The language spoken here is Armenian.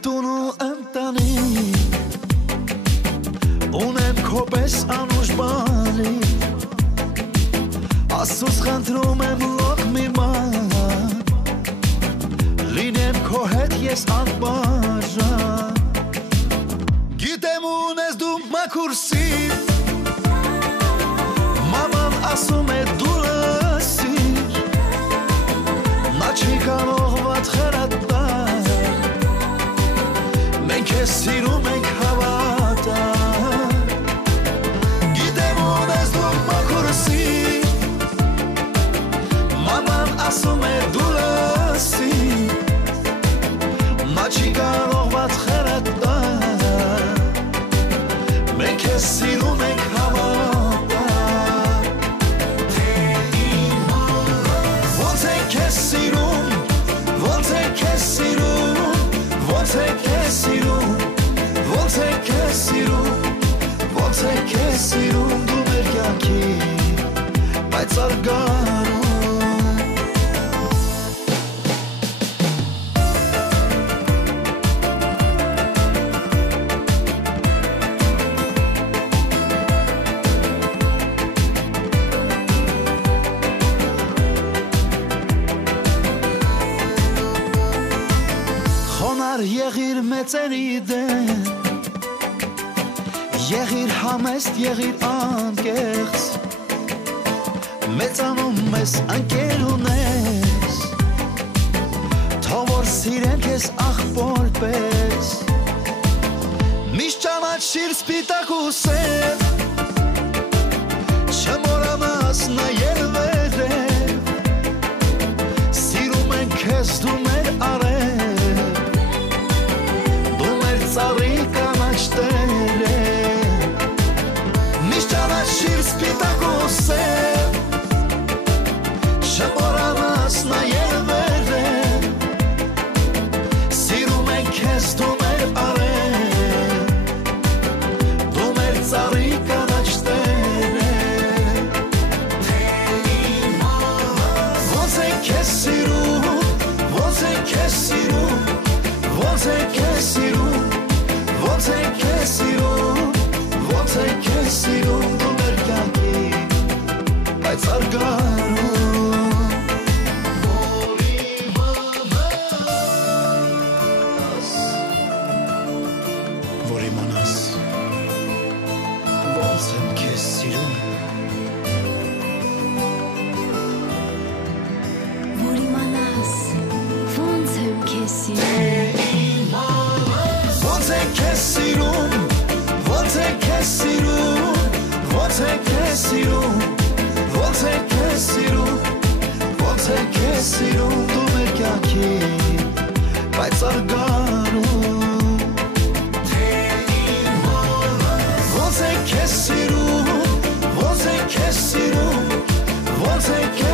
տունու ընտանի ունեմ քո պես անուշ բանի Աստծուց խնդրում եմ լող մի ման Լինեմ քո հետ ես անբաժան Գիտեմ ունես դու մաքուր սիր Մաման ասում է դու լսիր Նա չի կարող վատ խրատալ Մենք ես սիրում ենք հավատալ Գիտեմ ունես դու մաքուր սիր Մաման ասում է դու լսիր Նա չի կարող վատ խրատալ Մենք ես սիրում ենք հավատալ Ոնց է քեզ սիրում Ոնց է քեզ սիրում Ոնց է քեզ սիրում Ոնց է քեզ սիրում Ոնց է քեզ սիրում դու մեր կյանքի բայց արգարում Եղիր մեծերի դեմ Եղիր համեստ, եղիր անկեղծ Մեծանում ես ընկեր ունես Թող որ սիրեն քեզ աղբոր պես Միշտ ճանաչիր սպիտակ ու սև Չմոռանաս նայել վերև Սիրում ենք քեզ դու մեր արև Ծառի կանաչ տերը Միշտ ճանաչիր սպիտակ ու սև Չմոռանաս նայել վերև Սիրում ենք քեզ դու մեր արև Դու մեր ծառի կանաչ տերը Ոնց է քեզ սիրում Ոնց է քեզ սիրում Ոնց է քեզ սիրում Ոնց է քեզ սիրում, ոնց է քեզ սիրում դու մեր կյանքի բայց արգարում Որ իմանաս ոնց եմ քեզ սիրում Որ իմանաս ոնց եմ քեզ սիրում Ոնց է քեզ սիրում, ոնց է քեզ սիրում, ոնց է քեզ սիրում, ոնց է քեզ սիրում, ոնց է քեզ սիրում դու մեր կյանքի բայց արգարում Ոնց է քեզ սիրում, ոնց է քեզ սիրում, ոնց է քեզ